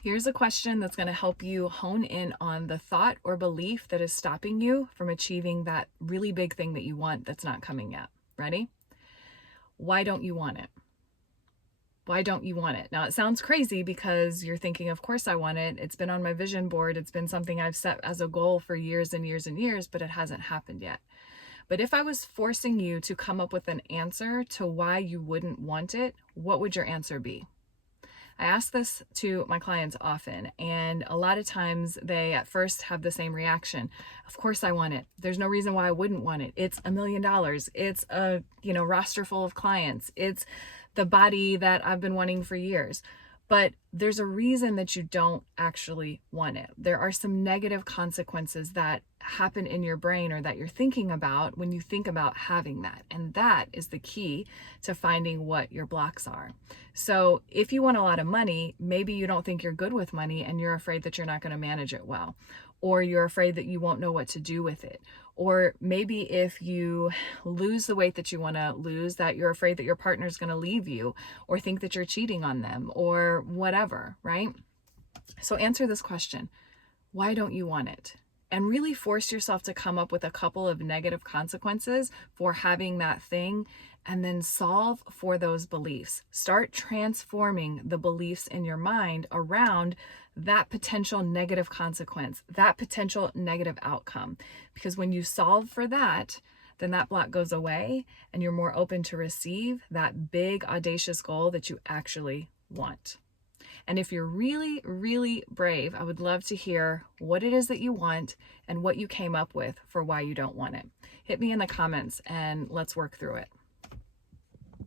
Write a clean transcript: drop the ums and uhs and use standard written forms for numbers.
Here's a question that's going to help you hone in on the thought or belief that is stopping you from achieving that really big thing that you want that's not coming yet. Ready? Why don't you want it? Why don't you want it? Now, it sounds crazy because you're thinking, of course I want it. It's been on my vision board. It's been something I've set as a goal for years and years and years, but it hasn't happened yet. But if I was forcing you to come up with an answer to why you wouldn't want it, what would your answer be? I ask this to my clients often, and a lot of times they at first have the same reaction. Of course I want it. There's no reason why I wouldn't want it. It's $1 million. It's a, roster full of clients. It's the body that I've been wanting for years. But there's a reason that you don't actually want it. There are some negative consequences that happen in your brain or that you're thinking about when you think about having that. And that is the key to finding what your blocks are. So if you want a lot of money, maybe you don't think you're good with money and you're afraid that you're not going to manage it well, or you're afraid that you won't know what to do with it. Or maybe if you lose the weight that you want to lose, that you're afraid that your partner's going to leave you or think that you're cheating on them or whatever, right? So answer this question. Why don't you want it? And really force yourself to come up with a couple of negative consequences for having that thing, and then solve for those beliefs. Start transforming the beliefs in your mind around that potential negative consequence, that potential negative outcome. Because when you solve for that, then that block goes away and you're more open to receive that big, audacious goal that you actually want. And if you're really, really brave, I would love to hear what it is that you want and what you came up with for why you don't want it. Hit me in the comments and let's work through it.